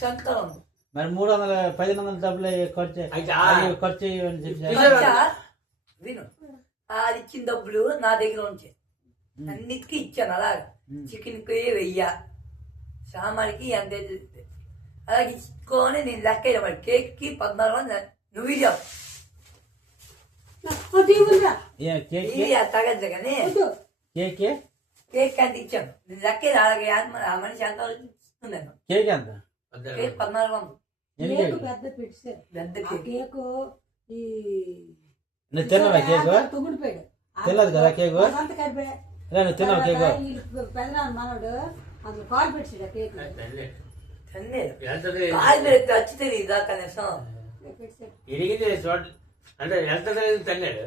సంతకం మరి 300 డబ్బులు ఖర్చు విను అది ఇచ్చిన డబ్బులు నా దగ్గర ఉంచే అన్నిటికీ ఇచ్చాను. అలాగే చికెన్కి 1000, సామాన్కి ఎంత అలాగే ఇచ్చుకొని నేను లెక్క మరి కేక్కి 14 నువ్వు ఇచ్చావు తగ్గదు కానీ కేక్ అంత ఇచ్చాను. నేను లెక్క అలాగే ఆ మనిషి ఎంత ఇస్తున్నాను. కేక్ ఎంత? కేక్ 1400. పెద్ద కేక్ నువ్వు తిన్నావా కేకు? తెలియదు కదా కేకు? నువ్వు తిన్నావు కేకు? మనోడు అందులో కాల్ పెట్టాడు కేక్ వచ్చి తెలియదా కనీసం ఇరిగింది అంటే ఎంత తన్నాడు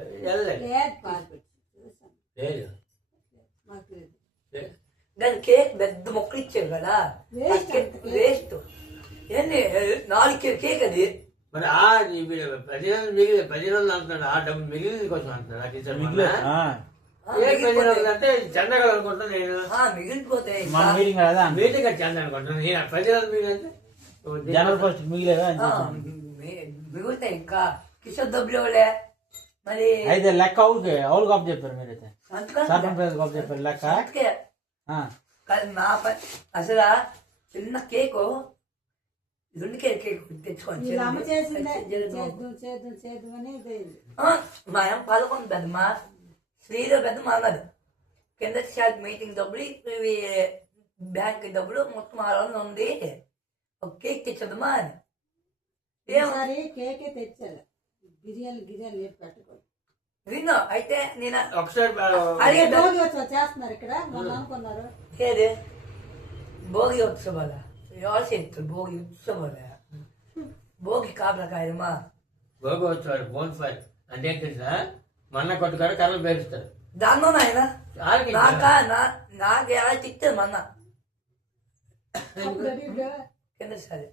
దాని కేక్ పెద్ద మొక్కలు ఇచ్చారు కదా వేస్ట్ ఏంటి 4 కేక్ అది. మరి 10 రోజులు అంటున్నాడు. ఆ డబ్బు మిగిలింది కోసం అంటున్నాడు. అంటే చందగా అనుకుంటున్నా నేను మిగిలిపోతాయి మీటింగ్ చంద అనుకుంటున్నాను. 10 రోజులు మిగిలింది జనవరి 1 మిగిలేదా? మిగులుతాయి ఇంకా కిషోర్ డబ్బులే మరి అయితే లెక్క అవులు గొప్ప చెప్పారు మీరైతే గొప్ప చెప్పారు లెక్క. అసలు చిన్న కేకు 2 కేక్ తెచ్చుకోండి. మా ఏం 11 పెద్దమ్మా శ్రీలో పెద్దమ్మ అన్నది కింద షాప్ మీటింగ్ డబ్బులు ఇవి బ్యాంక్ డబ్బులు మొత్తం 600 ఉంది ఒక కేక్ తెచ్చదమ్మా అని. కేకే తెచ్చారు. బిర్యానీ పెట్టుకోండి విన్నా. అయితే నేను ఒకసారి చేస్తున్నారు ఇక్కడ అనుకున్నారు. ఏది భోగి ఉత్సవాల ఎవరు చేస్తారు? భోగి ఉత్సవాల భోగి కాపలకాయమా భోగి వచ్చాడు బోన్ ఫైర్ అంటే ఏంటి తెలుసా? మన్న కొట్టుకారు కర్రలు పేరుస్తారు. దాన్నో నాయన నాకు ఎలా తిట్టారు మన్న కింద సరే.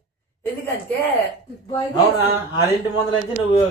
ఎందుకంటే అవునా 6 ముందు నుంచి నువ్వు